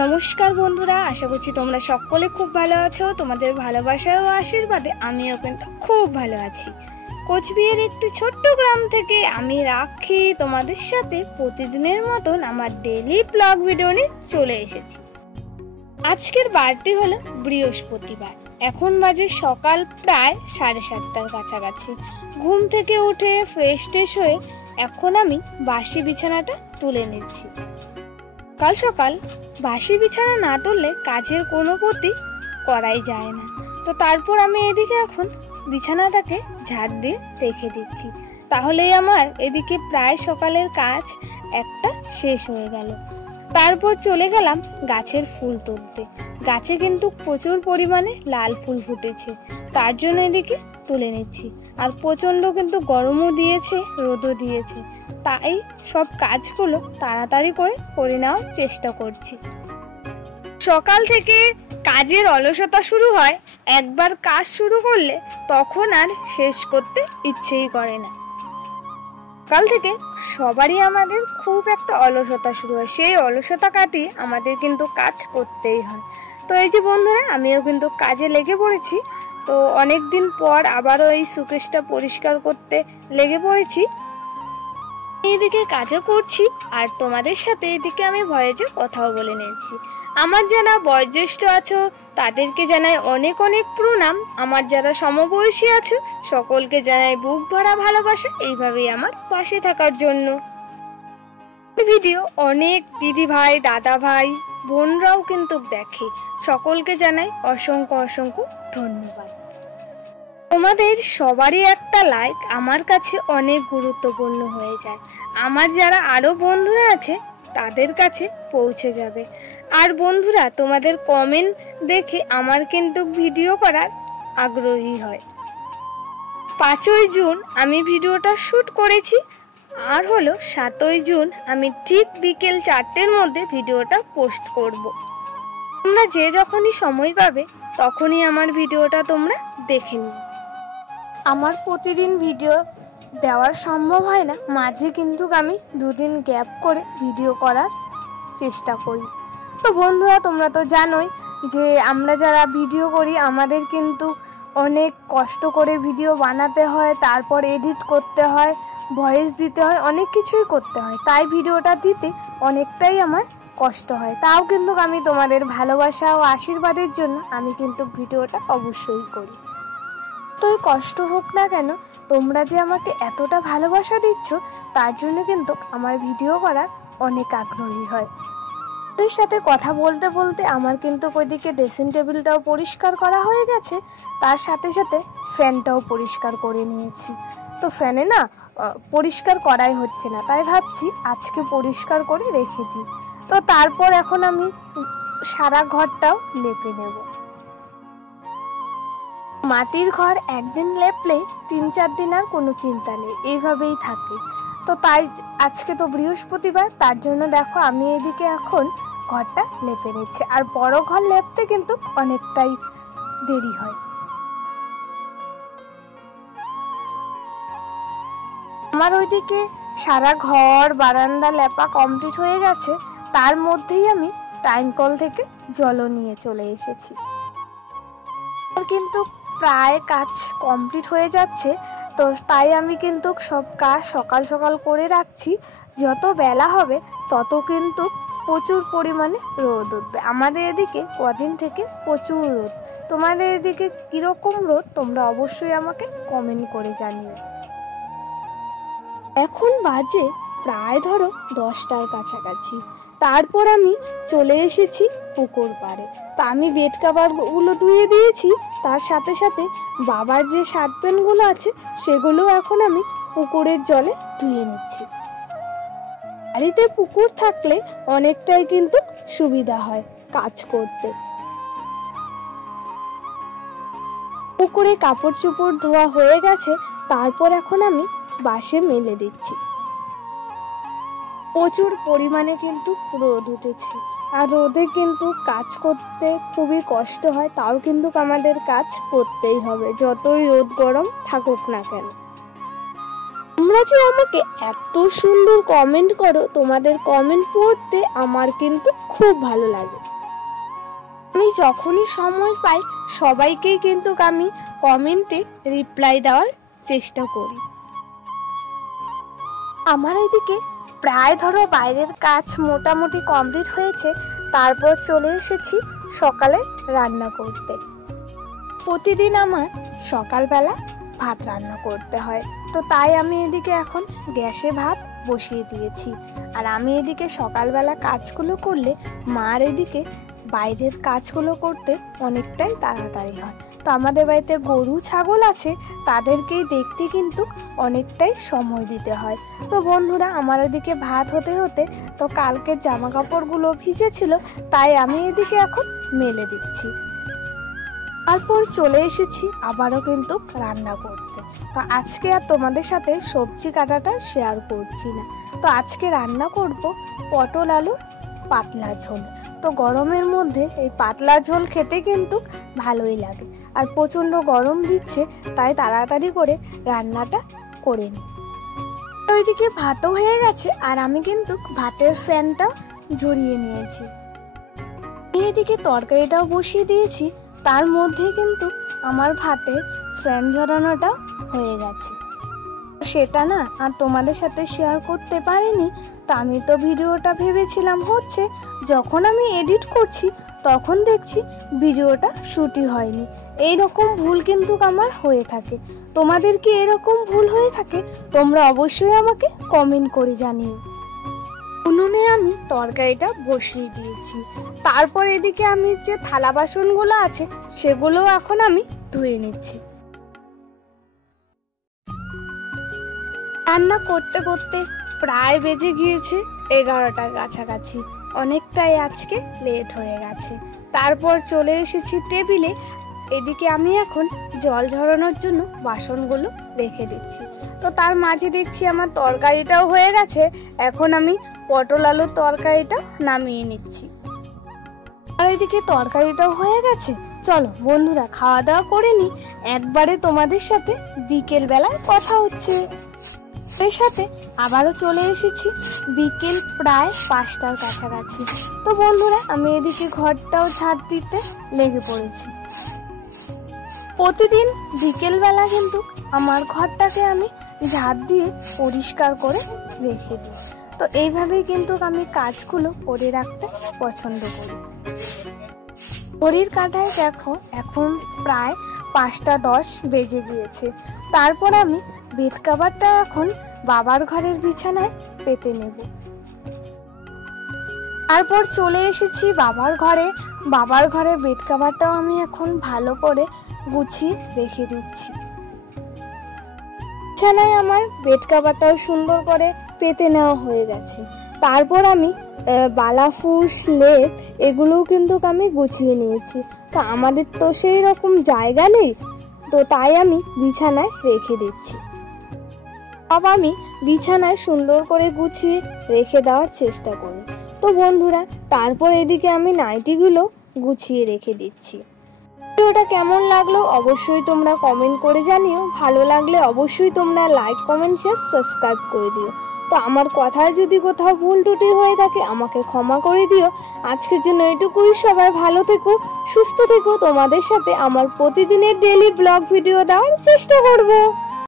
নমস্কার বন্ধুরা, আশা করছি তোমরা সকলে খুব ভালো আছো। তোমাদের ভালোবাসা ও আশীর্বাদে আমিও কিন্তু খুব ভালো আছি। কোচবিহারের একটি ছোট্ট গ্রাম থেকে আমি রাখি তোমাদের সাথে প্রতিদিনের মতন আমার ডেইলি ব্লগ ভিডিও নিয়ে চলে এসেছি। আজকের বারটি হলো বৃহস্পতিবার। এখন বাজে সকাল প্রায় 7:30টার কাছাকাছি। ঘুম থেকে উঠে ফ্রেশ হয়ে এখন আমি বাসি বিছানাটা তুলে নিচ্ছি। সকাল সকাল বাসি বিছানা না তুললে কাজের কোনো গতি করাই যায় না। তো তারপর আমি এদিকে এখন বিছানাটাকে ঝাড় দিয়ে রেখে দিচ্ছি, তাহলেই আমার এদিকে প্রায় সকালের কাজ একটা শেষ হয়ে গেল। তারপর চলে গেলাম গাছের ফুল তুলতে। গাছে কিন্তু প্রচুর পরিমাণে লাল ফুল ফুটেছে, তার জন্য এদিকে তুলে নিচ্ছি। আর প্রচণ্ড কিন্তু গরমও দিয়েছে, রোদও দিয়েছে, তাই সব কাজগুলো তাড়াতাড়ি করে নেওয়ার চেষ্টা করছি। সকাল থেকে কাজের অলসতা শুরু হয়, একবার কাজ শুরু করলে তখন আর শেষ করতে ইচ্ছেই করে না। সকাল থেকে সবারই আমাদের খুব একটা অলসতা শুরু হয়, সেই অলসতা কাটিয়ে আমাদের কিন্তু কাজ করতেই হয়। তো এই যে বন্ধুরা, আমিও কিন্তু কাজে লেগে পড়েছি। তো অনেক দিন পর আবারও এই সুকেশটা পরিষ্কার করতে লেগে পড়েছি। এইদিকে কাজও করছি আর তোমাদের সাথে এদিকে আমি ভয়েসে কথাও বলে নিয়েছি। আমার যারা বয়োজ্যেষ্ঠ আছো তাদেরকে জানাই অনেক অনেক প্রণাম। আমার যারা সমবয়সী আছো সকলকে জানাই বুক ভরা ভালোবাসা, এইভাবেই আমার পাশে থাকার জন্য। ভিডিও অনেক দিদি ভাই, দাদা ভাই, বোনরাও কিন্তু দেখে, সকলকে জানাই অসংখ্য অসংখ্য ধন্যবাদ। তোমাদের সবারই একটা লাইক আমার কাছে অনেক গুরুত্বপূর্ণ হয়ে যায়। আমার যারা আরও বন্ধুরা আছে তাদের কাছে পৌঁছে যাবে। আর বন্ধুরা, তোমাদের কমেন্ট দেখে আমার কিন্তু ভিডিও করার আগ্রহী হয়। 5ই জুন আমি ভিডিওটা শ্যুট করেছি, আর হলো 7ই জুন আমি ঠিক বিকেল 4টের মধ্যে ভিডিওটা পোস্ট করব। তোমরা যে যখনই সময় পাবে তখনই আমার ভিডিওটা তোমরা দেখে নিও। আমার প্রতিদিন ভিডিও দেওয়ার সম্ভব হয় না, মাঝে কিন্তু আমি 2 দিন গ্যাপ করে ভিডিও করার চেষ্টা করি। তো বন্ধুরা, তোমরা তো জানোই যে আমরা যারা ভিডিও করি আমাদের কিন্তু অনেক কষ্ট করে ভিডিও বানাতে হয়, তারপর এডিট করতে হয়, ভয়েস দিতে হয়, অনেক কিছুই করতে হয়। তাই ভিডিওটা দিতে অনেকটাই আমার কষ্ট হয়। তাও কিন্তু আমি তোমাদের ভালোবাসা ও আশীর্বাদের জন্য আমি কিন্তু ভিডিওটা অবশ্যই করি। তো কষ্ট হোক না কেন, তোমরা যে আমাকে এতটা ভালোবাসা দিচ্ছ তার জন্য কিন্তু আমার ভিডিও করার অনেক আগ্রহী হয়। এর সাথে কথা বলতে বলতে আমার কিন্তু ওইদিকে ড্রেসিং টেবিলটাও পরিষ্কার করা হয়ে গেছে, তার সাথে সাথে ফ্যানটাও পরিষ্কার করে নিয়েছি। তো ফ্যানে না পরিষ্কার করাই হচ্ছে না, তাই ভাবছি আজকে পরিষ্কার করে রেখে দিই। তো তারপর এখন আমি সারা ঘরটাও লেপে নেব। মাটির ঘর একদিন লেপলে 3-4 দিন আর কোনো চিন্তা নেই, এইভাবেই থাকে। তো তাই আজকে তো বৃহস্পতিবার, তার জন্য দেখো আমি এদিকে এখন ঘরটা লেপে নিচ্ছি। আর বড় ঘর লেপতে কিন্তু অনেকটাই দেরি হয়। আমার ওইদিকে সারা ঘর বারান্দা লেপা কমপ্লিট হয়ে গেছে, তার মধ্যেই আমি টাইম কল থেকে জলও নিয়ে চলে এসেছি। কিন্তু প্রায় কাজ কমপ্লিট হয়ে যাচ্ছে, তো তাই আমি কিন্তু সব কাজ সকাল সকাল করে রাখছি। যত বেলা হবে তত কিন্তু প্রচুর পরিমাণে রোদ উঠবে। আমাদের এদিকে কদিন থেকে প্রচুর রোদ। তোমাদের এদিকে কীরকম রোদ তোমরা অবশ্যই আমাকে কমেন্ট করে জানিও। এখন বাজে প্রায় ধরো 10টার কাছাকাছি। তারপর আমি চলে এসেছি পুকুর পাড়ে। তা আমি বেড কাভারগুলো ধুয়ে দিয়েছি, তার সাথে সাথে বাবার যে শার্ট প্যান্টগুলো আছে সেগুলো এখন আমি পুকুরের জলে ধুয়ে নিচ্ছি। বাড়িতে পুকুর থাকলে অনেকটাই কিন্তু সুবিধা হয় কাজ করতে। পুকুরে কাপড় চোপড় ধোয়া হয়ে গেছে, তারপর এখন আমি বাসে মেলে দিচ্ছি। প্রচুর পরিমাণে কিন্তু রোদ উঠেছে, আর রোদে কিন্তু কাজ করতে খুবই কষ্ট হয়, তাও কিন্তু আমাদের কাজ করতেই হবে, যতই রোদ গরম থাকুক না কেন। তোমরা যে আমাকে এত সুন্দর কমেন্ট করো, তোমাদের কমেন্ট পড়তে আমার কিন্তু খুব ভালো লাগে। আমি যখনই সময় পাই সবাইকেই কিন্তু আমি কমেন্টে রিপ্লাই দেওয়ার চেষ্টা করি। আমার এদিকে প্রায় ধরো বাইরের কাজ মোটামুটি কমপ্লিট হয়েছে, তারপর চলে এসেছি সকালে রান্না করতে। প্রতিদিন আমার সকালবেলা ভাত রান্না করতে হয়, তো তাই আমি এদিকে এখন গ্যাসে ভাত বসিয়ে দিয়েছি। আর আমি এদিকে সকালবেলা কাজগুলো করলে মার এদিকে বাইরের কাজগুলো করতে অনেকটাই তাড়াতাড়ি হয়। তো আমাদের বাড়িতে গরু ছাগল আছে, তাদেরকেই দেখতে কিন্তু অনেকটাই সময় দিতে হয়। তো বন্ধুরা, আমার এদিকে ভাত হতে হতে তো কালকের জামা কাপড়গুলো ভিজেছিল, তাই আমি এদিকে এখন মেলে দিচ্ছি। তারপর চলে এসেছি আবারও কিন্তু রান্না করতে। তো আজকে আর তোমাদের সাথে সবজি কাটাটা শেয়ার করছি না। তো আজকে রান্না করব পটল আলুর পাতলা ঝোল। তো গরমের মধ্যে এই পাতলা ঝোল খেতে কিন্তু ভালোই লাগে, আর প্রচণ্ড গরম দিচ্ছে, তাই তাড়াতাড়ি করে রান্নাটা করে নিই। ওইদিকে ভাতও হয়ে গেছে, আর আমি কিন্তু ভাতের ফ্যানটা ঝরিয়ে নিয়েছি। এইদিকে তরকারিটাও বসিয়ে দিয়েছি, তার মধ্যে কিন্তু আমার ভাতে ফ্যান ঝরানোটা হয়ে গেছে। সেটা না আর তোমাদের সাথে শেয়ার করতে পারিনি। তা আমি তো ভিডিওটা ভেবেছিলাম হচ্ছে, যখন আমি এডিট করছি তখন দেখছি ভিডিওটা শুটই হয়নি। এইরকম ভুল কিন্তু আমার হয়ে থাকে। তোমাদের কি এরকম ভুল হয়ে থাকে? তোমরা অবশ্যই আমাকে কমেন্ট করে জানিও। উনুনে আমি তরকারিটা বসিয়ে দিয়েছি। তারপর এদিকে আমি যে থালা বাসনগুলো আছে সেগুলো এখন আমি ধুয়ে নিচ্ছি। রান্না করতে করতে প্রায় বেজে গিয়েছে 11টার কাছাকাছি, অনেকটাই আজকে লেট হয়ে গেছে। তারপর চলে এসেছি টেবিলে। এদিকে আমি এখন জল ঝরানোর জন্য বাসনগুলো রেখে দিচ্ছি। তো তার মাঝে দেখছি আমার তরকারিটাও হয়ে গেছে। এখন আমি পটল আলুর তরকারিটা নামিয়ে নিচ্ছি। আর এদিকে তরকারিটাও হয়ে গেছে। চলো বন্ধুরা, খাওয়া দাওয়া করে নি, একবারে তোমাদের সাথে বিকেল বেলায় কথা হচ্ছে। এর সাথে আবারও চলে এসেছি বিকেল প্রায় 5টার কাছাকাছি। তো বন্ধুরা, আমি এদিকে ঘরটাও ঝাড় দিতে লেগে পড়েছি। প্রতিদিন বিকেল বেলা কিন্তু আমার ঘরটাকে আমি ঝাড় দিয়ে পরিষ্কার করে রেখে দিই। তো এইভাবেই কিন্তু আমি কাজগুলো করে রাখতে পছন্দ করি। ঘড়ির কাঁটায় দেখো এখন প্রায় 5টা 10 বেজে গিয়েছে। তারপর আমি বেড কভারটা এখন বাবার ঘরের বিছানায় পেতে নেব। তারপর চলে এসেছি বাবার ঘরে। বাবার ঘরে বেড কভারটাও আমি এখন ভালো করে গুছিয়ে রেখে দিচ্ছি। বিছানায় আমার বেড কভারটাও সুন্দর করে পেতে নেওয়া হয়ে গেছে। তারপর আমি বালাফুস লেপ এগুলোও কিন্তু আমি গুছিয়ে নিয়েছি। তো আমাদের তো সেই রকম জায়গা নেই, তো তাই আমি বিছানায় রেখে দিচ্ছি। সব আমি বিছানায় সুন্দর করে গুছিয়ে রেখে দেওয়ার চেষ্টা করি। তো বন্ধুরা, তারপর এদিকে আমি নাইটিগুলো গুছিয়ে রেখে দিচ্ছি। ভিডিওটা কেমন লাগলো অবশ্যই তোমরা কমেন্ট করে জানিও। ভালো লাগলে অবশ্যই তোমরা লাইক, কমেন্ট, শেয়ার, সাবস্ক্রাইব করে দিও। তো আমার কথায় যদি কোথাও ভুল ত্রুটি হয়ে থাকে আমাকে ক্ষমা করে দিও। আজকের জন্য এটুকুই। সবাই ভালো থেকো, সুস্থ থেকো। তোমাদের সাথে আমার প্রতিদিনের ডেইলি ব্লগ ভিডিও দেওয়ার চেষ্টা করব।